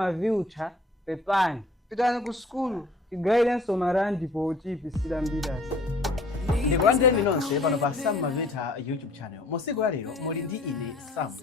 maviucha pepani pitani ku skulu tigailenso marandi pochipisira mbirasi ndikulandeni nonse pano pa Sam Mavita YouTube channel. Musiku ya lero muli ndi ine Sam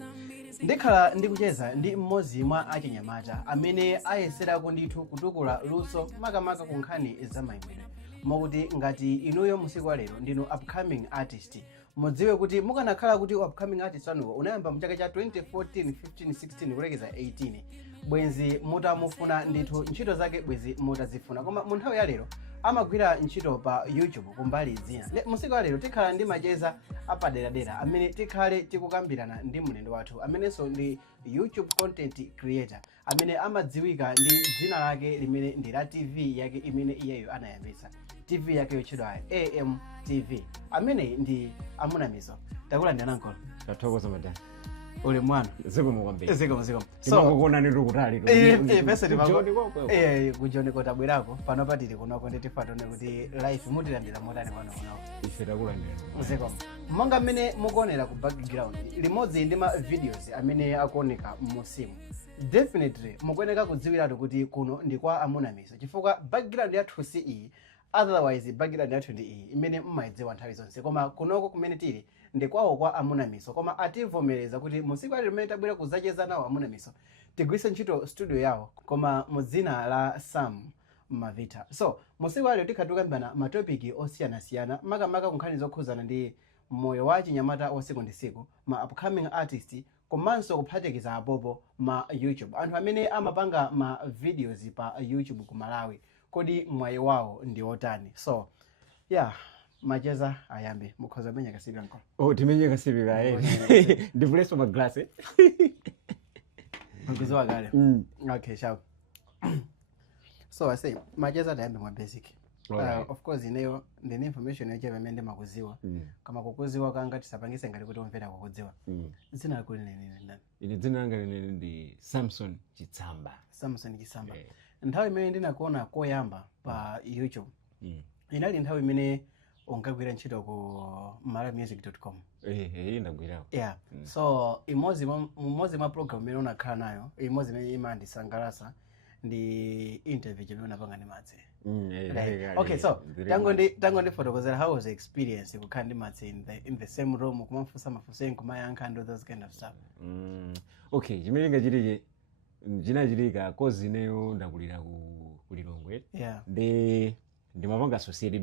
ndikhala ndikucheza ndi mmodzi mwa achinyamata amene ayeserako ndithu kutukula luso makamaka ku nkhani za mayimidwe. Mokuti ngati inuyo musiku ya lero ndinu upcoming artist, mudziwe kuti mukanakhala kuti upcoming artist wanuwo unayamba mchaka cha 2014, 15, 16 kulekeza 18 bwenzi mutamufuna ndithu ntchito zake bwenzi mutazifuna, koma mu nthawi ya lero amagwira ntchito pa YouTube kumbali zina. Musiku ya lero tikhala ndi macheza apaderadera amene tikhale tikukambirana ndi mlendo wathu amenenso ndi YouTube content creator amene amadziwika ndi dzina lake limene ndi la TV yake imene iyeyo anayambitsa. TV yake yotchedwa AM TV amene ndi Amunamizo. Takulandira nkolo. Tathokoza madam. Ule mwana. Ziko mukwambia. Ziko. So kuona ndi kutali. Pesa kujoni kota bwerako pano patili kunoko ndi tifatone kuti life mutilandira motani pano kunoko. Ife takulandira. Ziko. Monga mmene mukuonera ku background limodzi ndi ma videos amene akuoneka musimu. Definitely mukuoneka kudziwiratu kuti kuno ndi kwa Amunamizo chifukwa background yathu si iyi, otherwise background yathu ndi iyi imene mmayidziwa nthawi zonse, koma kunoko kumene tili ndi kwawo kwa Amunamizo, koma ativomereza kuti musiku ali limene tabwera kuzacheza nawo Amunamizo tigwise ntchito studio yawo koma mudzina la Sam Mavita. So musiku ali tikhatukambana matopiki osiyanasiyana makamaka kunkhani zokhuzana ndi moyo wa chinyamata osiku ndi siku, ma upcoming artist komanso kuphatikiza apopo ma YouTube, anthu amene amapanga ma videos pa YouTube ku Malawi kodi mwayi wawo ndi otani. So yeah, macheza ayambe mukhoza menya kasipi nkolo. Oh, timenye kasipi kae. Ndivuleso ma glass. Mkuziwa kale. Okay, sharp. So I say macheza ayambe mwa basic. Of course ineyo ndine information yache pamene makuziwa. Kama kukuziwa kanga tisapangise ngati kuti umvera kukuziwa. Dzina lako ni nani? Ine dzina langa ndi Samson Chitsamba. Samson Chitsamba. Nthawi imene ndinakuona koyamba pa YouTube. Inali nthawi imene unkagwira ntchito ku malawimusic.com. Ndagwira. Yeah. So imodzi mwa program imene unakhala nayo, imodzi imene imandisangalatsa ndi interview imene unapanga ndi Matse. Okay, so tango ndifotokozera how was the experience kukhala ndi Matse in the same room kumafunsa mafunso kumayankha and those kind of stuff. Okay, chimene ngachitike chinachitika kozi ineyo ndakulira ku Lilongwe. Yeah. Ndimapanga associate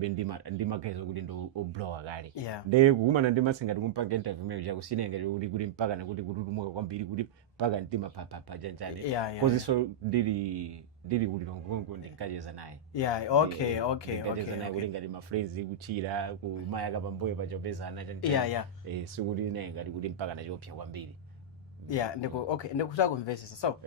ndi magazo kuti ndo oblowa kale. Yeah. Nde kukumana ndi Matse ngati kumpanga interview imene chakusine ngati kuti mpaka nakuti kututumuka kwambiri kuti paka mtima pa janjani. Kozi so ndili ku Lilongwe konko ndinkacheza naye. Yeah, okay. Ndikacheza naye kuti ngati ma friends kuchira kumayaka pamboyo pachopezana chanjani. Yeah. Sikuti naye ngati kuti mpaka nachopya kwambiri. Yeah, ndikutaka kumvesesa. So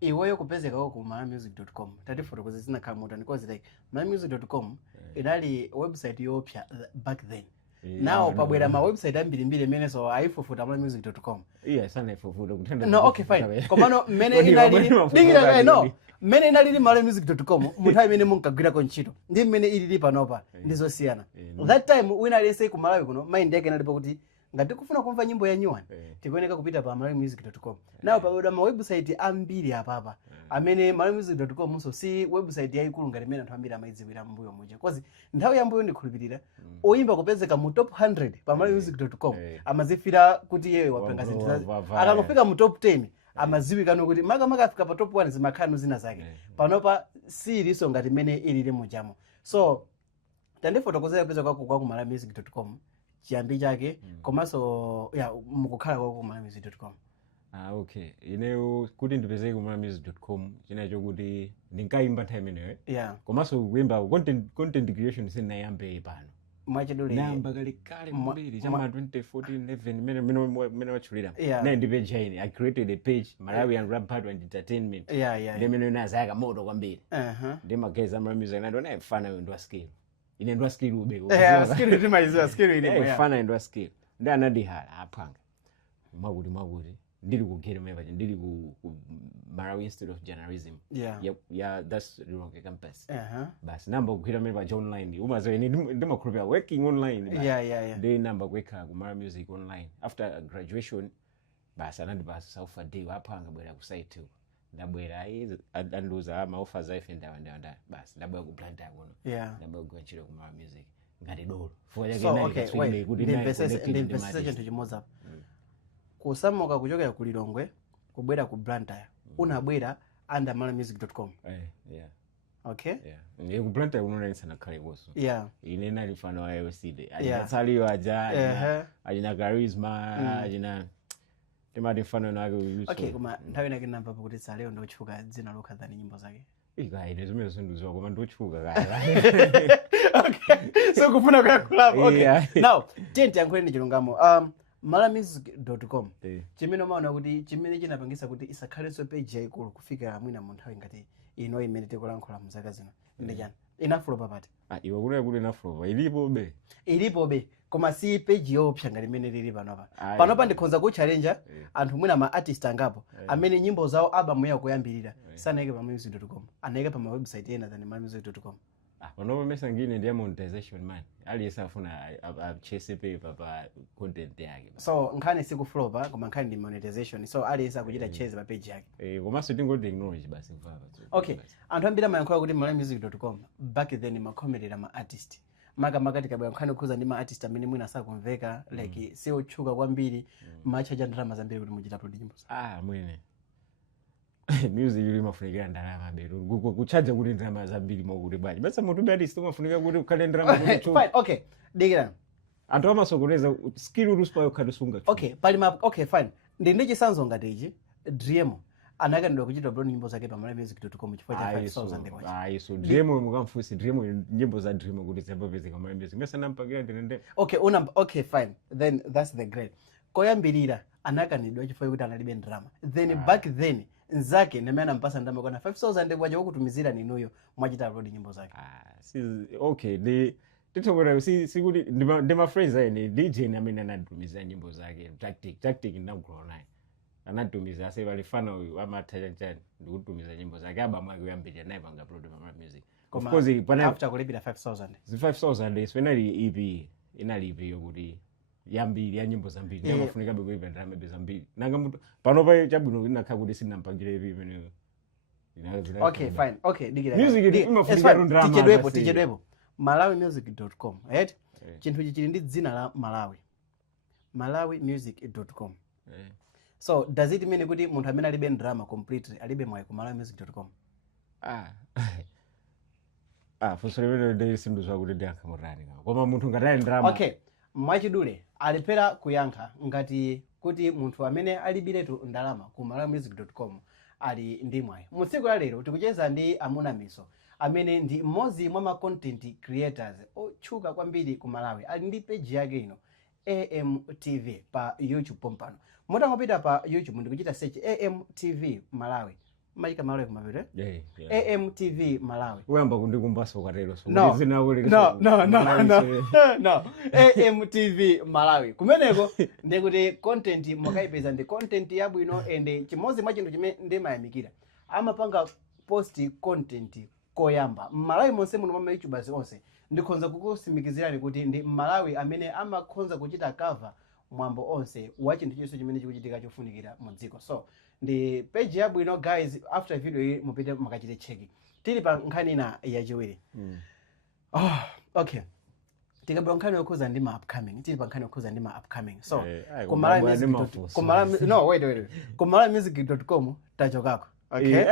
iweyo kupezeka ku malawimusic.com tatifotokoze zinakhala motani because like malawimusic.com inali website yopya back then. Now pabwera ma website ambirimbiri imene so aifufuta malawimusic.com. Yeah, sana ifufuta kutenda. No, okay fine. Komano mene inali dingira no. Mene inali malawimusic.com munthawi imene munkagwirako ntchito ndi mene ilili panopa ndizosiyana. That time winalese ku Malawi kuno mind yake inalipo kuti ngati kufuna kumva nyimbo ya nyuwani tikuoneka kupita pa malawimusic.com. Now pabwera ma website ambiri apapa amene malawimusic.com so si website yayikulu ngati imene anthu ambiri amayidziwira mbuyo muja because nthawi yambuyo ndikhulupirira oyimba kupezeka mu top 100 pa malawimusic.com amazifira kuti yeye wapenga zinthu akangofika mu top 10 amaziwikano kuti makamaka afika pa top 1 zimakhanu zina zake panopa siliso ngati imene ilili mujamo. So tandifotokozera kupezeka kwa ku malawimusic.com chiyambi chake komanso mukukhala kwa ku malawimusic.com. Okay. Ineyo kuti ndipezeke ku malawimusic.com chinacho kuti ndinkayimba nthawi imeneyo. Yeah. Komanso kuyimba content creation sinayambe pano. Mwachidule. Namba kale mbiri chama 2014 11 mene wachulira. Na ndi page ine. I created a page Malawian Rap Battle and Entertainment. Yeah. Ndemene nazaka moto kwambiri. Ndemageza malawimusic na ndona mfana ndo skill. Ine ndo skill ubeko. Skill timaliza skill ile. Mfana ndo skill. Ndi anadihala apanga. Maguti. Ndili ku Germany ndili ku Malawi Institute of Journalism. Yeah, that's Lilongwe campus. Bas namba kukhira mene pa online umazo ine ndimakhulupira working online. Yeah. Ndi namba kwekha ku Malawi Music online after graduation bas anandipasa South Day apanga bwera ku site ndabwera anduza maoffers aife ndawa basi ndabwera ku Blantyre kuno ndabwera kugwira ntchito ku Malawi Music ngati dolo ndimvesese chinthu chimodzi apo kusamuka kuchokera ku Lilongwe kubwera ku Blantyre unabwera under malawimusic.com. Okay. Yeah. Ku Blantyre unonanisana khale koso. Yeah. Ine nali mfano wa LCD. Ajina aja, ajina charisma, ajina temati mfano na wake. Okay, koma nthawi nake namba pakuti Saleo ndo chifuka dzina lokha dhani nyimbo zake. Ine zimene zinduzwa koma ndo chifuka kaya. Okay. So kufuna kwa collab. Okay. Yeah. Now, tenti yankhuleni chilungamo. malawimusic.com. Chimene maona kuti chimene chinapangisa kuti isakhalenso page yaikulu kufika mwina mu nthawi ngati ino imene tikulankhula muzaka zino. Inde chani. Inaflopa pati. Iwe kuti inaflopa. Ilipo be. Koma si page yopsa ngati imene lili panopa. Panopa ndikhonza ku challenge anthu mwina ma artist angapo amene nyimbo zawo album yawo kuyambirira sanayike pa malawimusic.com. Anayike pa ma website ena than malawimusic.com. Panopa mesa ngine ndiye monetization man. Aliyesa afuna chase pay pa content yake. So nkhani sikuflopa koma nkhani ndi monetization. So aliyesa kuchita chase pa page yake. Komanso tingoti ignore basi mvaba. Okay. Anthu ambira mayankhola kuti malawimusic.com back then makomerera ma artist. Maka tikabwera nkhani kukhuza ndi ma artist amene mwina sakumveka like si otchuka kwambiri machaja ndalama zambiri kuti muchita upload nyimbo. Mwene. Music ili mafunika ndalama beru kuchaja kuti ndalama zambiri mwakuti bwaji basa mutu badi sito mafunika kuti ukhale ndalama kuti fine. Okay, dikira anthu amasokoleza skill ruspa yokhalisunga. Okay, pali okay fine ndi chisanzo ngati ichi Dream anakanidwa kuchita upload nyimbo zake pa malawimusic.com chifukwa cha 5000 kwacha. So Dream mukamfusi Dream nyimbo za Dream kuti zambapezeka pa Malawi Music mesa nampagira ndende. Okay fine, then that's the great. Koyambirira anakanidwa chifukwa kuti analibe drama then back then nzake nemene anampasa ndama kwana 5000 kwacha kukutumizira ninuyo mwachita upload nyimbo zake. Okay, titokora si kuti ndima friends ene DJ amene anatumizira nyimbo zake tactic ndamglow naye anatumiza ase balifana uyu amathaja njani ndikutumiza nyimbo zake abamwe kuyambira naye panga upload pa Malawi Music. Of course after kulipira 5000 5000 iswenali EP inali EP yokuti yambiri ya nyimbo zambiri yamafunika bekuipa ndalama zambiri nanga mutu panopa chabwino inakhala kuti sinampangire EP imene. Okay fine. Okay, dikira music imafunika ndalama. Tichedwepo malawimusic.com right? Chinthu chili ndi dzina la malawimusic.com. So does it mean kuti munthu amene alibe drama completely alibe mwayi ku malawimusic.com? Fusolewele ndi sinduzwa kuti ndiyankha motani koma munthu ngati ali drama. Okay, mwachidule alipera kuyankha ngati kuti munthu amene alibiretu ndalama ku malawimusic.com ali ndi mwayi. Mu tsiku la lero tikucheza ndi Amuna Miso amene ndi mmodzi mwa ma content creators otchuka kwambiri ku Malawi. Ali ndi page yake ino AMTV pa YouTube pompano. Mutangopita pa YouTube ndikuchita search AMTV Malawi. Maika Malawi kumapita? AMTV Malawi. Uyamba kundikumbaso katero so. No. AMTV Malawi. Kumeneko ndikuti content mwakaipeza ndi content yabwino ende chimodzi mwa chinthu chimene ndimayamikira. Amapanga post content koyamba. Malawi monse muno mwa YouTube onse. Ndikhonza kukusimikizirani kuti ndi Malawi amene amakhonza kuchita cover mwambo onse wa chinthu chonse chimene chikuchitika chofunikira mu dziko. So ndi page yabwino guys, after video hii mupite makachite cheki. Tili pa nkhani ina yachiwiri. Okay. Tikabwa nkhani yokhuza ndi ma upcoming. Tili pa nkhani yokhuza ndi ma upcoming. So kumalawimusic.com tachokako. Okay.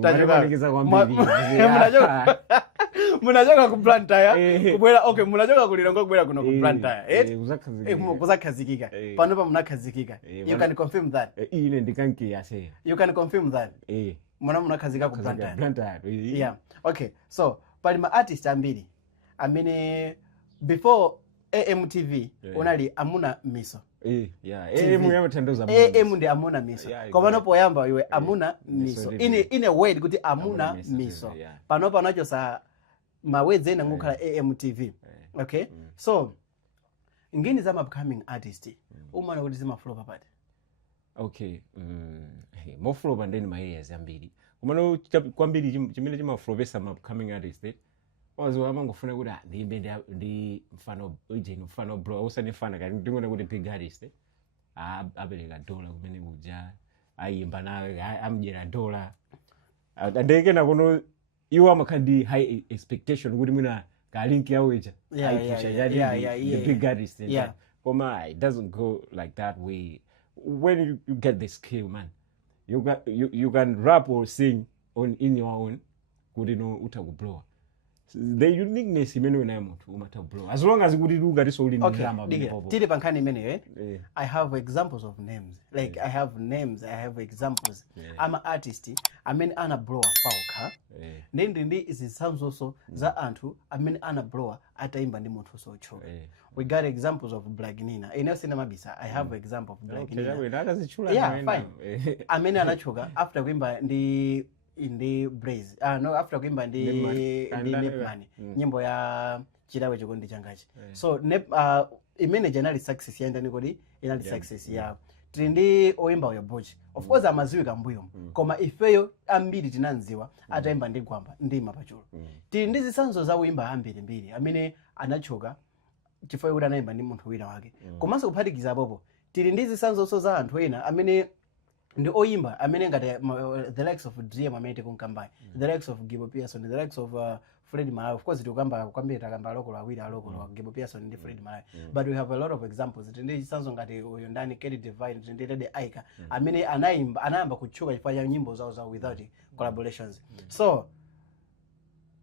Tachokako kwambiri. Munachoka ku Blantyre kubwera. Okay, munachoka ku Lilongwe kubwera kuno ku Blantyre. Kuzakhazikika. Panopa munakhazikika. You can confirm that. Ine ndikanki yase. You can confirm that. Munakhazika ku Blantyre. Yeah. Okay. So pali ma artist ambiri amene before AMTV onali Amuna Miso. AM ndi Amuna Miso. Koma nopo yamba iwe Amuna Miso. Ine word kuti Amuna Miso. Panopa nachosa mawedze ena ngokhala AMTV. Okay? So ngini za upcoming artist umana kuti zimaflopa pati. Okay. Moflopa ndeni ma years ambiri. Kumano kwambiri chimene chimaflopesa ma upcoming artist. Wazo amangofuna kuti ndi mfano bro usani fana kati ndingone kuti big artist. Abeleka dola kumene kuja ayimba nawe amjera dola ndeke na kuno iwo amakhandi high expectation kuti mwina ka link yawecha the big artist koma it doesn't go like that way. When you get the skill, man, you can rap or sing in your own kuti no utakublowa. The uniqueness imene wena munthu umatablowa as long as kuti ugati so uli ndama babo. Tili pankhani imene I have examples of names. Like I have names, I have examples. I'm an artist amene ana blower pauka. Ndi izitsanzo so za anthu amene ana blower ataimba ndi munthu so cho. We got examples of Black Nina. Ina sina mabisa. I have example of Black Nina. Yeah, fine. Amene anachoka after kuimba ndi in the Blaze. No, after kuimba ndi Nepmani. Nyimbo ya Chidawe Chikondi Changachi. So imene generally success ya ndani kodi inali success ya. Trindi oimba ya Bochi. Of course amaziwika mbuyo. Koma ifeyo ambiri tinanziwa ataimba ndi kwamba ndi mapachulo. Trindi zisanzo za uimba ambiri mbiri. Amene anachoka chifukwa kuti anaimba ndi munthu wina wake. Komanso kuphatikiza apopo tili ndi zisanzo za anthu ena amene ndi oyimba amene ngati the likes of Dream amene tikunkambayi, the likes of Gilbo Pearson, the likes of Fred Malawi. Of course tikukamba kwambiri takamba lokolo awiri alokolo Gilbo Pearson ndi Fred Malawi, but we have a lot of examples. Tindi zisanzo ngati uyo ndani Kelly Divine, tindi Lady Aika amene anayamba kutchuka chifukwa cha nyimbo zawo za without collaborations. So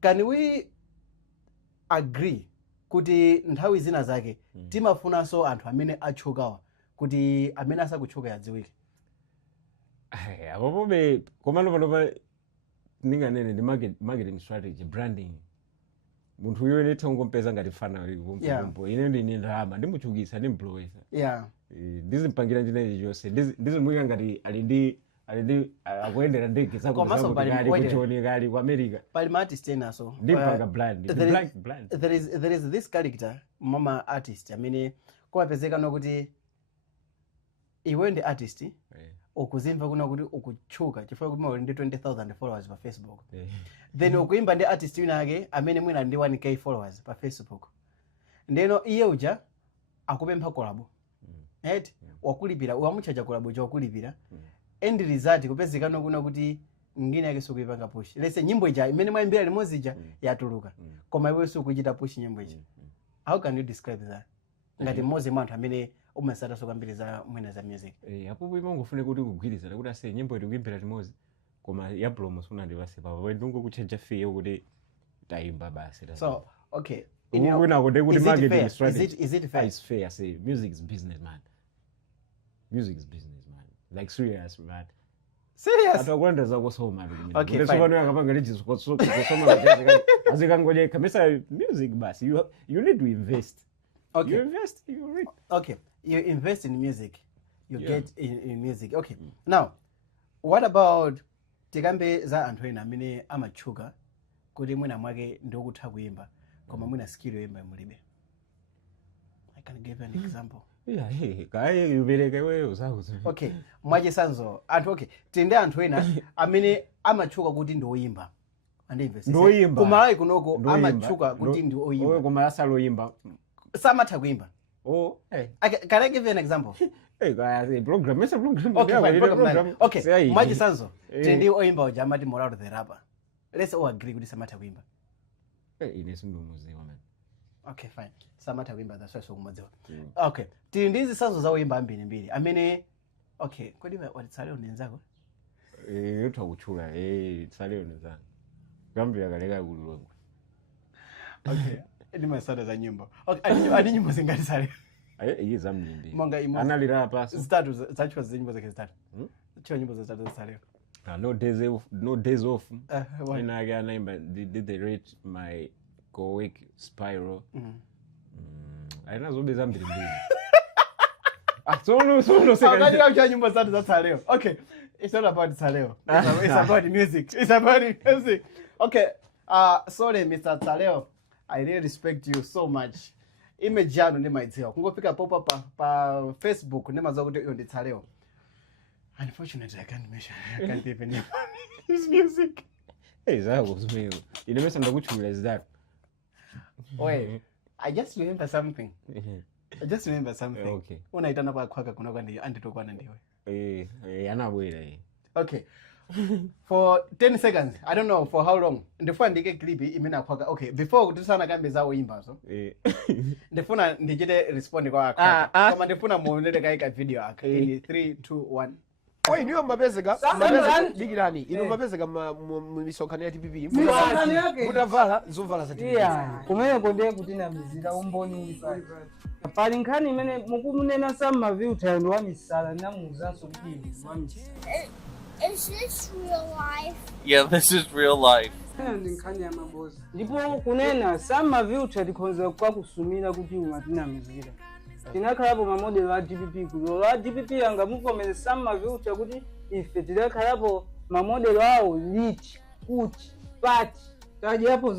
can we agree kuti nthawi zina zake timafunanso anthu amene atchukawa kuti amene asakutchuka yadziwike? Apopobe komano panopa ninganene ndi marketing strategy, branding. Munthu uyo ine tongompeza ngati fana kumpo ine ndi ndalama ndimuchukisa ndimblowesa ndizimpangira njine yonse ndizimuyika ngati ali ndi akuendera ndege zakuti kuchoni kali ku America pali artist enaso ndimpanga blind there is this character mama artist amene kumapezeka nokuti iwe ndi artist ukuzimva kuna kuti ukutchuka chifukwa kuti mwa ndi 20,000 followers pa Facebook then ukuimba ndi artist wina yake amene mwina ndi 1k followers pa Facebook ndeno iye uja akupempha collab wakulipira wamuchaja collab cha wakulipira end result kupezeka nokuna kuti ngine yake sikuipanga push lese nyimbo ija imene mwaimbira limodzi ija yatuluka koma iwe sikuchita push nyimbo ija. How can you describe that ngati mmozi mwa anthu amene umasata so kambiri za mwina za music? Apo bwimo ngofune kuti kugwirizana kuti ase nyimbo iti kuimbira limodzi koma ya promotion unandi basi papa wedungo kuchaja fee kuti taimba basi. So okay, in your marketing strategy is it fair? It's fair. Say music is business, man. Music is business, man. Like serious, man. Serious? Atakwenda zako so man. Okay, so bano yakapanga leji so azikangoje kamisa music basi. You need to invest. Okay. You invest, you reap. Okay, you invest in music, you get in music. Okay, now what about tikambe za anthu ena amene amachuka kuti mwina mwake ndokutha kuimba koma mwina skill yoimba mulibe? I can give an example. Kaya yubereke wewe usakuzo. Okay, mwaje sanzo anthu okay tinde anthu ena amene amachuka kuti ndioimba ande invest kumalawi kunoko amachuka kuti ndioimba wewe koma asaloimba samatha kuimba. Can I give you an example? Program. Okay, mwaji sanzo tindi oimba uja amati Moralo the rapper. Let's all agree kuti samatha kuimba. Ine sindumuziwa man. Okay, fine. Samatha kuimba that's why so kumuziwa. Okay, tindi zisanzo za oimba mbiri amene okay kodi watsaleo nenzako yotha kuchula tsaleo nenzako gambira kaleka kululongo. Okay, ndi masada za nyimbo. Okay, ani nyimbo zingati sale? Iye zamnyimbi. Monga imo. Analira pasi. Zitatu zachwa za nyimbo zake zitatu. Chwa nyimbo zitatu za sale. No days off. Ina yake anaimba did they rate my co-week spiral. Aina zobe zambiri mbili. So second. Akati nyimbo zitatu za sale. Okay. It's not about Saleo. It's about music. It's about music. Okay. Sorry Mr. Saleo. I really respect you so much. Image yanu ndimaidziwa. Kungofika pop up pa Facebook ndemaza kuti iyo ndi Saleo. Unfortunately, I can't mention. I can't even name his music. Zako zimeo. Inemesa ndakuchula is that. Wait, I just remember something. Okay. Unaitana kwa kwaka kuna kwa ndiyo anditokwana ndiwe. Anabwera. Okay. For 10 seconds, I don't know for how long. Ndifuna ndike clip imene akhwaga. Okay, before kutisana kambe za uimba so. Ndifuna ndichite respond kwa akhwaga. Koma ndifuna muonere kaika video aka. In 3 2 1. Oi niyo mapezeka bigirani ino mapezeka misonkhano ya TPP Misonkhano yake mutavala zovala za TPP yeah kumene konde kutina mizira umboni pali nkhani imene mukumunena Sam Viuta ndo wamisala namuzanso kuti wamisala. Is this real life? Yeah, this is real life. Ndi nkhani ya maboza ndipo kunena Sam Viuta tikhonza kwa kusumira kuti umatina mizira tinakhalapo mamodelo a DPP kulo a DPP angamuvomere Sam Viuta kuti ife tinakhalapo mamodelo awo lichi kuti pati tajiapo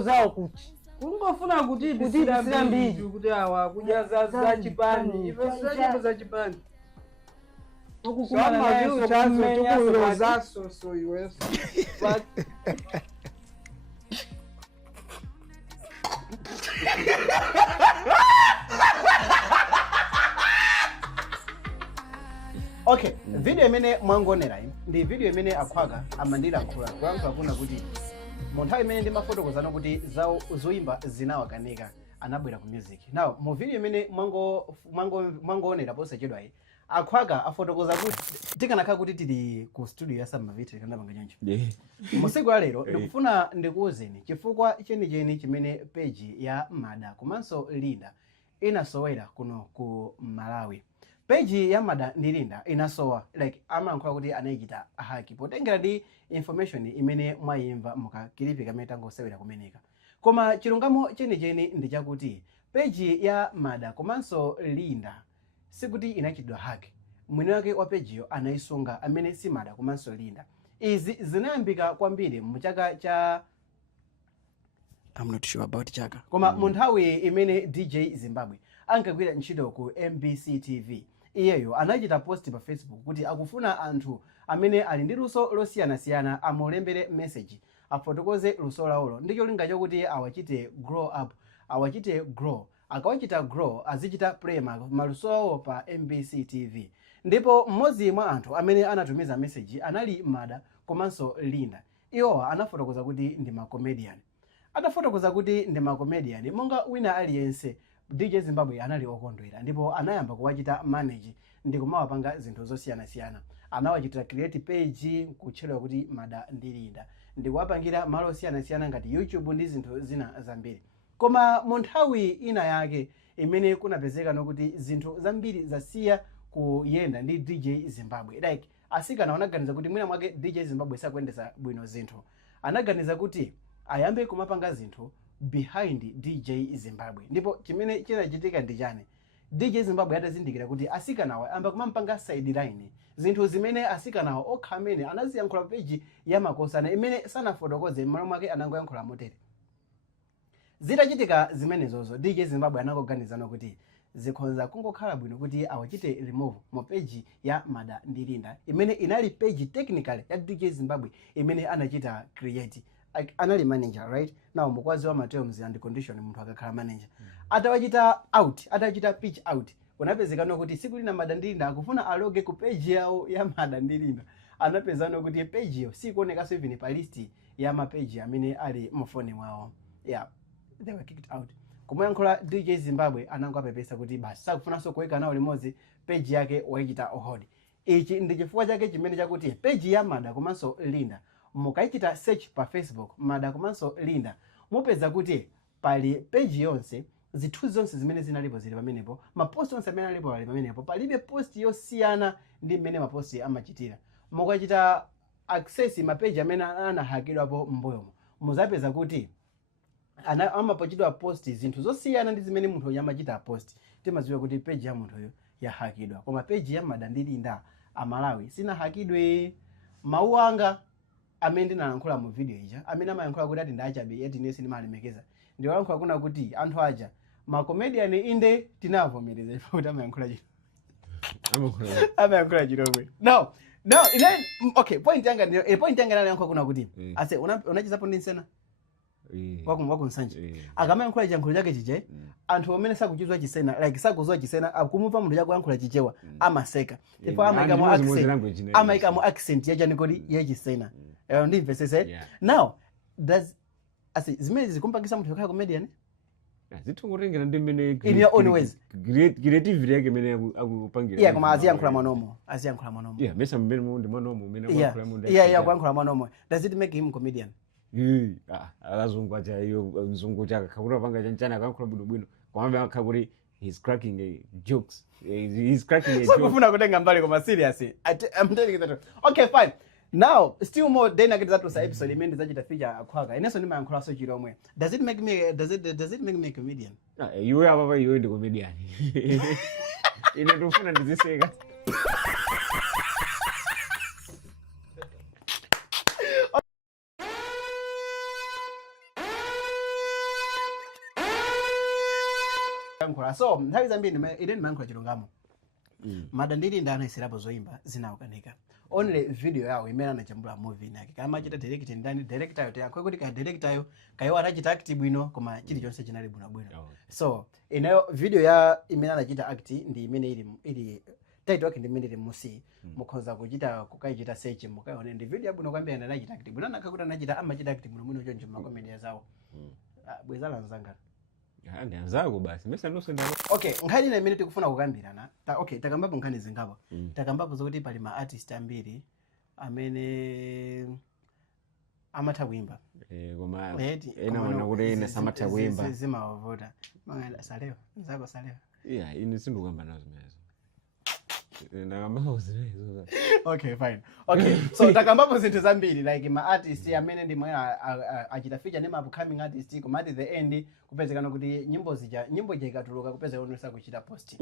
zawo kuti kungofuna kuti bisira mbili kuti awa kujaza za chipani za chipani ukukumana nayo tukulo zaso so iweso Okay, video imene mwangonera ndi video imene akhwaga amandira nkhula kuyankhula kuna kuti munthawi imene ndimafotokozana kuti zoimba zinawakanika anabwera ku music. Now mu video imene mwangoonera posachedwa akhwaga afotokoza kuti tikanakhala kuti tili ku studio ya Sam Viuta tikanapanga choncho. Musiku wa lero ndikufuna ndikuwuzeni chifukwa chenicheni chimene page ya Mada komanso Linda inasowera kuno ku Malawi. Page ya Mada ndi Linda inasowa like amayankhula kuti anayikita haki potengera ndi information imene mwayimva mukakilipi kamene tangosewera kumeneka. Koma chilungamo chenicheni ndi chakuti page ya Mada komanso Linda sikuti inachitidwa haki. Mwini wake wa page yo anaisunga amene si Mada komanso Linda. Izi zinayambika kwambiri mu chaka cha I'm not sure about chaka. Koma munthawi imene DJ Zimbabwe ankagwira ntchito ku MBC TV. Iyeyo anachita post pa Facebook kuti akufuna anthu amene ali ndi luso losiyanasiyana amulembere message afotokoze luso lawolo ndi cholinga chokuti awachite grow up, awachite grow. Akawachita grow azichita play maluso awo pa MBC TV. Ndipo mmodzi mwa anthu amene anatumiza message anali Mada komanso Linda. Iwo anafotokoza kuti ndi comedian. Atafotokoza kuti ndi comedian monga wina aliyense DJ Zimbabwe anali okondwera ndipo anayamba kuwachita manage ndi kumawapanga zinthu zosiyanasiyana. Anawachitira create page kutchedwa kuti Mada ndi Linda ndi kuwapangira malo osiyanasiyana ngati YouTube ndi zinthu zina zambiri. Koma mu nthawi ina yake imene kunapezeka nokuti zinthu zambiri zasiya kuyenda ndi DJ Zimbabwe. Like asikana anaganiza kuti mwina mwake DJ Zimbabwe sakuyendesa bwino zinthu. Anaganiza kuti ayambe kumapanga zinthu behind DJ Zimbabwe. Ndipo chimene chinachitika ndi chani? DJ Zimbabwe atazindikira kuti asikanawa amba kumampanga sideline. Zinthu zimene asikanawa okha amene anaziyankhula page ya makosana imene sanafotokoze m'malo mwake anangoyankhula motere. Zitachitika zimenezozo DJ Zimbabwe anangoganizana kuti zikhonza kungokhala bwino kuti awachite remove mu page ya Mada ndi Linda imene inali page technically ya DJ Zimbabwe imene anachita create. Anali manager, right? Now mukwazi wa terms and condition munthu akakhala manager. Atawachita out, atachita pitch out. Kunapezekano kuti siku lina Mada ndi Linda akufuna aloge ku page yawo ya Mada ndi Linda. Anapezano kuti page yo sikuoneka so even pa list ya mapage amene ali mufoni mwawo. Yeah, they were kicked out. Kumuyankhula DJ Zimbabwe anangopepesa kuti basi sakufunanso kuweka nawo limodzi page yake waichita ohodi. Ichi ndi chifukwa chake chimene chakuti page ya Mada komanso Linda mukaichita search pa Facebook Mada komanso Linda mupeza kuti pali page yonse zithu zonse zimene zinalipo zili pamenepo, mapost onse amene alipo ali pamenepo, palibe post yosiyana ndi mmene maposti amachitira. Mukachita access mapage amene anahakidwapo m'mbuyomo muzapeza kuti amapochitwa post zinthu zosiyana ndi zimene munthu yamachita post. Timadziwa kuti page ya munthuyo yahakidwa, koma page ya Mada ndi Linda amalawi sinahakidwe. Mawu anga amene ndinayankhula mu video ija amene amayankhula kuti ati ndachabe yeti nesi ndimalemekeza ndi wayankhula kuna kuti anthu aja comedian inde tinavomereza kuti amayankhula chino amayankhula chiromwe. No, okay, point yanga nali yankho kuna kuti ase unachizapo ndi nsena wakunsanje akamayankhula chiyankhulo chake chiche anthu amene sakuchizwa chisena like sakuzwa chisena akumumva munthu chakuyankhula chichewa amaseka ndipo amaikamo accent yachanikodi yachisena ndimvesese now zimene zikumpangisa munthu yokhala comedian zitongotengera ndi mmene in your own ways creativity yake imene akupangira koma aziyankhula mwanomo mesa mmene ndi mwanomo umene akuyankhula mwanomo does it make him comedian akazungu acha iyo mzungu chaka kakura panga chanchana akayankhula bwinobwino kwambe akakuti he's cracking jokes he's cracking a joke kufuna kutenga mbali koma serious I'm telling you that okay fine now still more then I get that was episode imene zachita feature akhwaka ineso ndimayankhula so chiromwe does it make me a comedian iwe ababa iwe ndi comedian ine ndofuna ndiziseka so nthawi zambiri ine ndimayankhula chilungamo mada ndili ndi anaisirapo zoyimba zinaukanika only video yawo imene anachambula movie nake kama achita direct ndani director yote yakho kuti ka director yo kaiwa anachita act bwino koma chili chonse chinali bwino so inayo video ya imene anachita act ndi imene ili title yake ndi imene ili musi mukhoza kuchita kukaichita search mukaone ndi video yabwino kwambiri anachita act bwino nakhakuti anachita amachita act bwino choncho makomedi zawo bwezala nzanga ndianzako basi mesa nonse ndalo okay nkhani imene tikufuna kukambirana okay takambapo nkhani zingapo takambapo zokuti pali ma artist ambiri amene amatha kuimba koma ena wana kuti ena samatha kuimba zimawavota mangala saleo nzako saleo ine sindukamba nazo mezo ndakambapo zinezo okay fine okay so takambapo zinthu zambiri like ma artist amene ndi mwana achita feature ndi ma upcoming artist koma at the end kupezekana kuti nyimbo ikatuluka kupezeka unesa kuchita post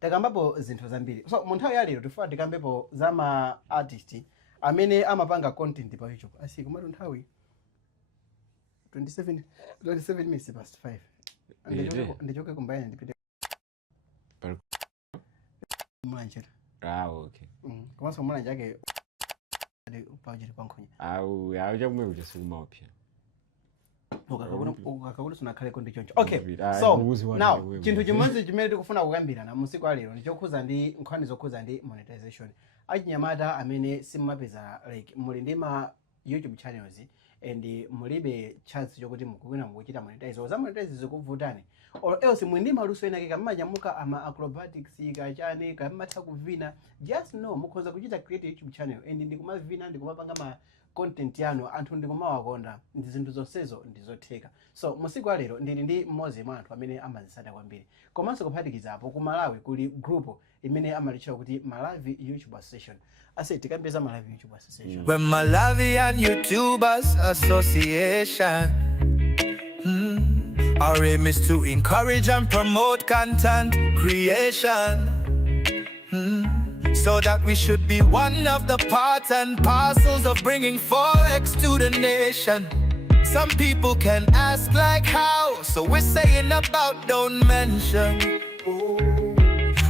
takambapo zinthu zambiri so munthawi yalero tifuna tikambepo za ma artist amene amapanga content pa YouTube kumatu nthawi 27 minutes past 5 ndichoke kumbayani ndipite mwanjera okay komanso mulanje ake upawujiri kwankhonya chakumwe kuti sikumapya ukakakuti sunakhaleko ndi choncho okay so now chinthu chimodzi chimene tikufuna kukambirana musiku alero ndichokhuza ndi nkhani zokhuza ndi monetization achinyamata amene simumapeza like muli ndi ma YouTube channels and mulibe chance chokuti mukugwina mukuchita monetize za monetize zikuvutani or else mwindi maluso ena kika mmanyamuka ama acrobatics kachani kamatha kuvina just know mukhoza kuchita create YouTube channel and ndikumavina ndikumapanga ma content yanu anthu ndikumawakonda ndi zinthu zonsezo ndizotheka so musiku alero ndili ndi mmodzi mwa anthu amene amazisada kwambiri komanso kuphatikizapo ku Malawi kuli group imene amalitchula kuti Malawi YouTube Association tikambeza Malawi YouTube Association when Malawi and YouTubers Association our aim is to encourage and promote content creation so that we should be one of the parts and parcels of bringing Forex to the nation. Some people can ask like how, so we're saying about don't mention.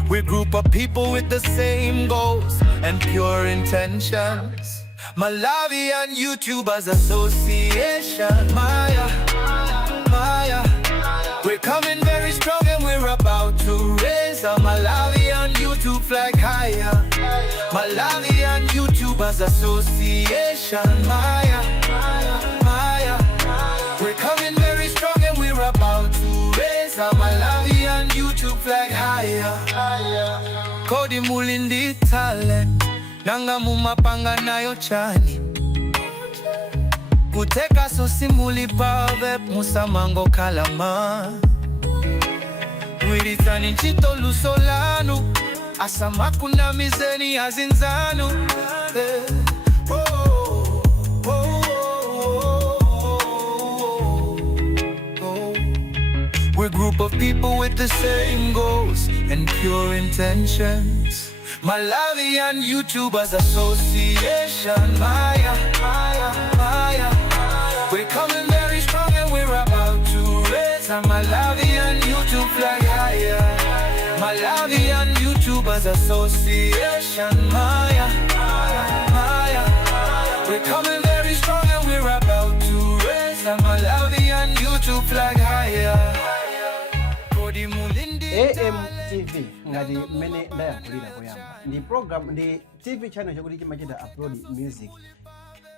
We're a group of people with the same goals and pure intentions. Malawi and YouTubers Association, Maya. We're coming very strong and we're about to raise our Malawi and YouTube flag higher. Malawi and YouTubers Association, Maya. We're coming very strong and we're about to raise our Malawi and YouTube flag higher. Kodi mulindi talent, nanga mumapanga nayo chani. Kuteka sosi mulipave musamango kalama. Wiritani nchito lusolanu asamaku na mizeni azinzanu We're a group of people with the same goals and pure intentions. Malawi and YouTubers Association, Maya. We're coming very strong and we're about to raise our Malawi and YouTube flag higher. Malawi and YouTubers Association, Maya. We're coming very strong and we're about to raise TV ngati mmene ndayankhulira koyamba ndi program ndi TV channel chokuti chimachita upload music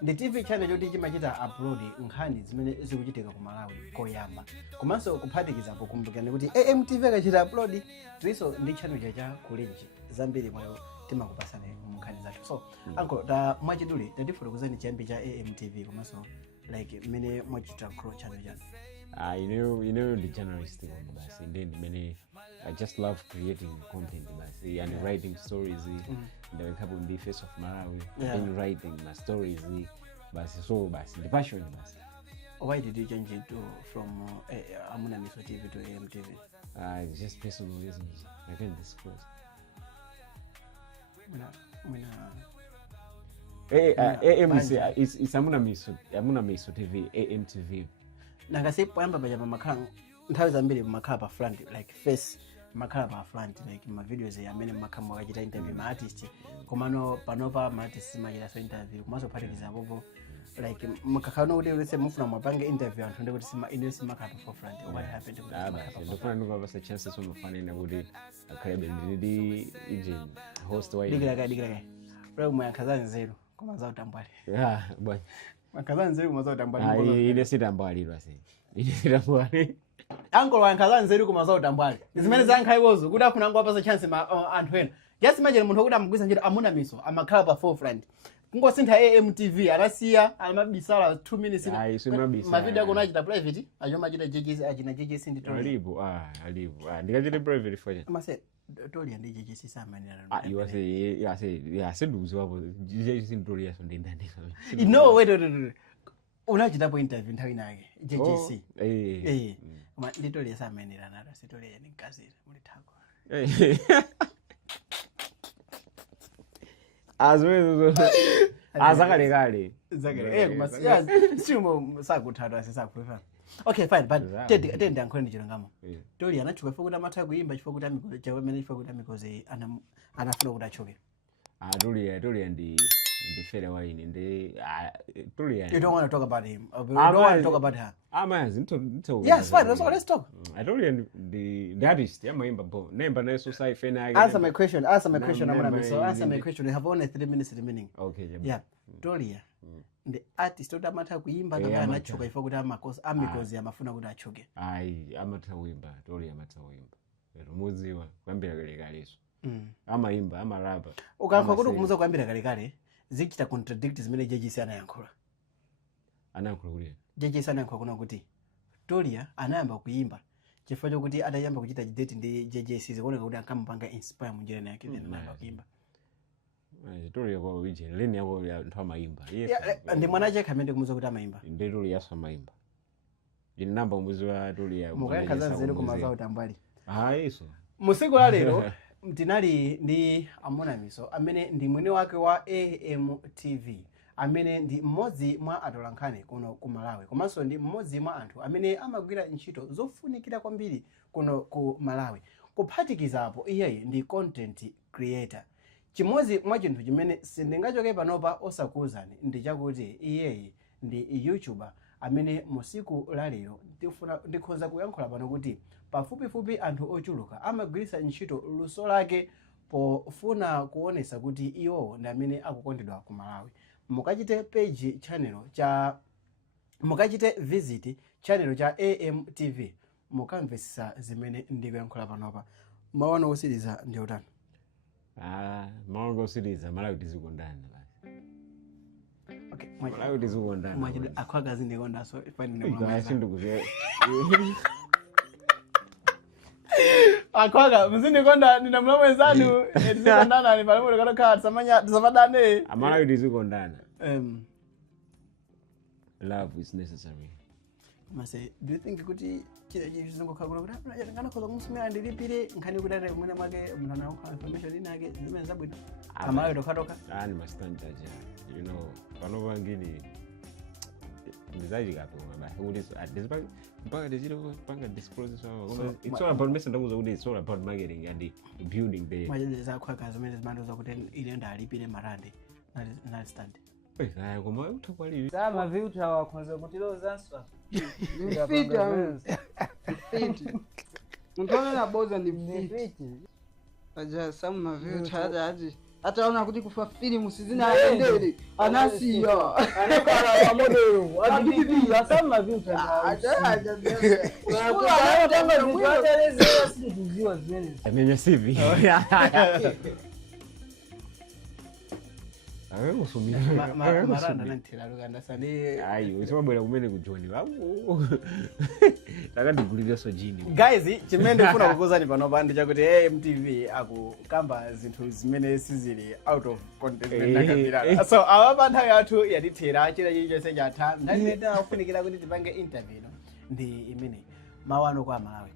ndi TV channel choti chimachita upload nkhani zimene zikuchitika ku Malawi koyamba komanso kuphatikizapo kumbukirani kuti AMTV akachita upload tiso ndi channel cha kulenji zambiri mwayo timakupasani nkhani zathu so uncle mwachidule tatifotokozani chiyambi cha AMTV komanso like mmene mwachita grow channel chanu. You know the journalist thing basi then many I just love creating content basi and writing stories the couple the face of Malawi and writing my stories basi so basi the passion basi. Why did you change it from Amuna Miso TV to AMTV? It's just personal reasons I can't disclose. AMTV it's Amuna Miso TV AMTV. Nakasi poyamba baja makhala nthawi zambiri makhala pa front like face makhala pa front like ma videos amene makhala wakachita interview ma artist komano panopa ma artist machita so interview komanso phatikiza popo like makakhala kuti lese mufuna mwapange interview anthu ndikuti inesi makhala pa front what happened to basi ndofuna ndikupasa chances sonofanira kuti akhale ndi agent host wa dikira leo mwayakhazani zero koma za utambwali bwana makazani zeri kumaza utambwali ile sitambwali basi ile sitambwali uncle wankazani zeri kumaza utambwali zimene zankhaiwozo kuti afuna ngwapasa chance anthu ena just imagine munthu kuti amugwisa njira Amuna Miso amakhala pa forefront kungosintha AMTV arasiya amabisala 2 minutes ma video akona achita private acho machita JJC achina JJC ndi Tolia alibu ndikachita private for mase Tolia ndi JJC samanira you say nduzi wapo JJC ndi Tolia so ndendani no wait unachitapo interview nthawi nake JJC ma ndi Tolia samanira nalo si Tolia ni kazira muli thako Zakale kumasiya simo sakuthatha sisakufuna. Okay fine but tete ndiyankhole chilungamo. Tolia anachuka fukuti amatha kuimba chifukwa kuti amikoze chawe mene chifukwa kuti amikoze anafuna kuti achoke. Tolia ndi fere wine ndi Tolia. You don't want to talk about him. You don't want to talk about her. Yes fine let's talk. Tolia the artist yamaimba bo nemba na society fena. Answer my question Amuna Miso. Answer my question. We have only 3 minutes remaining. Okay. Yeah. Tolia the artist kuti amatha kuimba kanga anachoka ifo kuti amikoze amafuna kuti achoke. Amatha kuimba Tolia amatha kuimba rumuziwa kwambira kale amaimba amarapa ukankha kuti kumuza kwambira kale zichita contradict zimene JJC anayankhula kuti JJC anayankhula kuna kuti Tolia anayamba kuimba chifukwa chokuti atayamba kuchita date ndi JJC zikuoneka kuti akamupanga inspire munjira yake then anayamba kuimba. Tolia kwa wije leni yako ya ntwa maimba ndi mwana chekha amene kumuza kuti amaimba ndi Tolia yaso maimba ini namba umuzi wa Tolia mukankhaza zero kumaza utambwali iso musiku la lero tinali ndi Amuna Miso amene ndi mwini wake wa AMTV amene ndi mmodzi mwa atolankhani kuno ku Malawi komanso ndi mmodzi mwa anthu amene amagwira ntchito zofunikira kwambiri kuno ku Malawi kuphatikizapo iyeyi ndi content creator. Chimodzi mwa chinthu chimene sindingachoke panopa osakuwuzani ndi chakuti iyeyi ndi YouTuber amene musiku la lero ndikhoza kuyankhula pano kuti pafupifupi anthu ochuluka amagwiritsa ntchito luso lake pofuna kuonesa kuti iwo ndi amene akukondedwa ku Malawi. Mukachite visit channel cha AMTV mukamvetsa zimene ndikuyankhula panopa. Mawu osiriza ndi utani? Mawu osiriza Malawi tizikondana basi. Okay, Malawi tizikondana. Mwachidwe akhwagazi ndikonda so ifani ne mama. Sindukuze. Akhwaga mzindikonda nina mlomo wenzanu tizikondana ni pale muli kana tsamadane. Malawi tizikondana. Love is necessary. Mase, do you think kuti chile chizongokhala kuti ngana khoza kumusumira ndilipire nkhani kuti ate mwina mwake mnana ukhala information inake zimene zabwino Malawi tokhatoka ani mastandard you know panopa ngini ndizachikapo basi kuti mpaka tizilo panga disclose so it's all about message ndakuza kuti it's all about marketing and building the majeje zakhwaka zimene zimandoza kuti ile ndalipire marande na stand koma utakwalili sama viuta wakonza kuti lo zanswa Muntu amene aboza ndi Biti. Aja Sam Mavita aji. Ataona kuti kufa filimu sizina aendele anasiya anakala wa modelo adipipi Sam Mavita aja kuna tanga zitateleze sikuziwa zene mimi sivi awe usumira maranda nantela luganda sane ayo usibabwera kumene kujoni wawo takandigulira so jini guys chimene ndifuna kukuzani pano pandi chakuti MTV akukamba zinthu zimene sizili out of context nakambirana so awapantha yathu yatithera chira chilichonse chatha ndaleta kufunikira kuti tipange interview ndi imene mawano kwa Malawi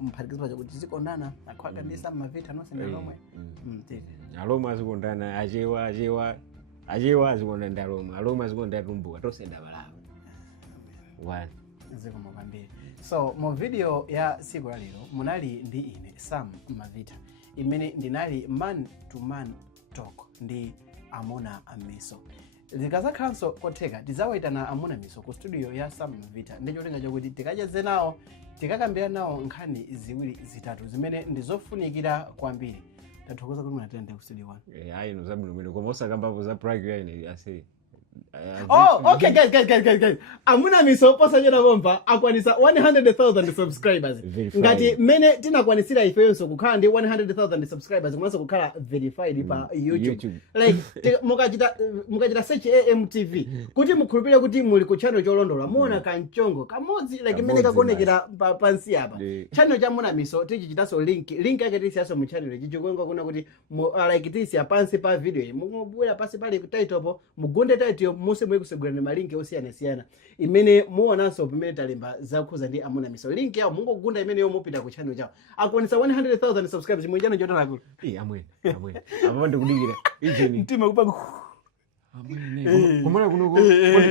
mphatikizo chakuti tizikondana akhwaga ndi Sam Mavita nonse ndalomwe alomwe azikondana achewa azikondana ndalomwe alomwe azikondana tumbuka tonse ndabalawa one zikomo kwambiri. So mu video ya siku la lero munali ndi ine Sam Mavita imene ndinali man to man talk ndi Amuna Miso. Zikazakhanso kotheka tizawaitana Amuna Miso ku studio ya Sam Mavita ndi cholinga chakuti tikacheze nawo tikakambira nawo nkhani ziwiri zitatu zimene ndizofunikira kwambiri. Tathokoza kuti munatende ku studio 1. Hayi no zabwino mwene koma osakambapo za prague ine ase okay guys Amuna Miso posachera bomba akwanisa 100,000 subscribers ngati mene tinakwanisira ifenso kukhala ndi 100,000 subscribers mwanso kukhala verified pa YouTube. Like mukachita search AMTV kuti mukhulupirire kuti muli ku channel cholondola muona kanchongo kamodzi like mene kakonekera pansi apa channel cha Amuna Miso tichichitaso link yake tisiyaso mu channel chichikwenga kuna kuti like tisiya pansi pa video mubwera pansi pali title po mugunde title muse mwe kusegura ni malinki osiyana imene muonanso pamene talemba zakhuza ndi Amuna Miso link yawo mungogunda imene yo mupita ku channel chawo akwanisa 100,000 subscribers mwe channel chotala kuti amwe apo ndikudikira ijeni mtima kupa kumala kuno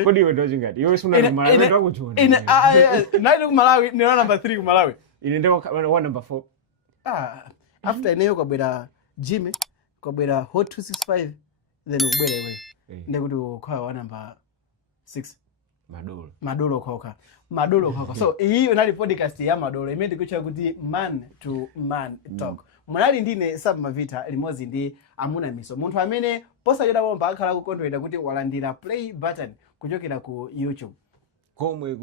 kodi iwe ndo chingati iwe suna na Malawi ndo akuchona ine nayo ku Malawi ni number 3 ku Malawi ine ndo wa number 4 after ineyo kwabwera Jimmy kwabwera Hot 265 then ukubwera iwe ndekuti ukhala wa number 6 madolo khoka so iyo nali podcast ya madolo imene ndikucha kuti man to man talk munali ndine Sam Mavita limodzi ndi Amuna Miso munthu amene posachita bomba akhala kukondwera kuti walandira play button kuchokera ku YouTube komwe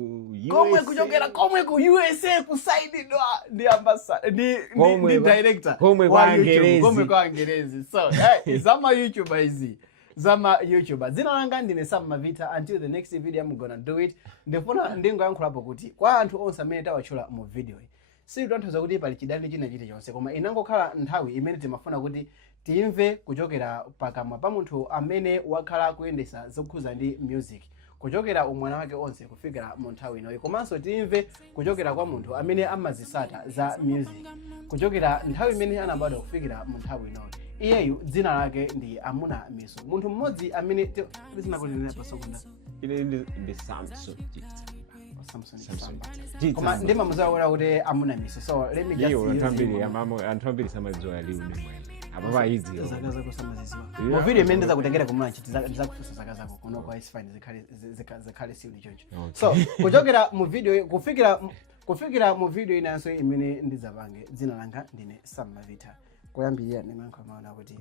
ku USA kusaididwa ndi ambassador ndi director komwe kwa Angerezi so zama YouTuber izi zama YouTuber zina langa ndine Sam Mavita until the next video I'm gonna do it ndifuna ndingoyankhulapo kuti kwa anthu onse amene tawatchula mu video sitanthoza kuti pali chidani china chilichonse koma inangokhala nthawi imene timafuna kuti timve kuchokera pakamwa pa munthu amene wakhala kuyendesa zokhuza ndi music kuchokera umwana wake onse kufikira mu nthawi inoyi komanso timve kuchokera kwa munthu amene amazisata za music kuchokera nthawi imene anabadwa kufikira mu nthawi inoyi iyeyu dzina lake ndi Amuna Miso munthu mmodzi amene zinakulinira pasokunda ine ndi Samson koma ndima muzawora kuti Amuna Miso so let me just anthu ambiri samadziwa liu ni mwe apa paidzi zaka zako samaziziwa mu video imene ndizakutengera kumlanchi ndizakufusa zaka zako kuno kwa is fine zikhale siuli choncho so kuchokera mu video kufikira mu video inanso imene ndizapange dzina langa ndine Sam Mavita kuyambirira ndimankho maona kuti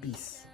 peace.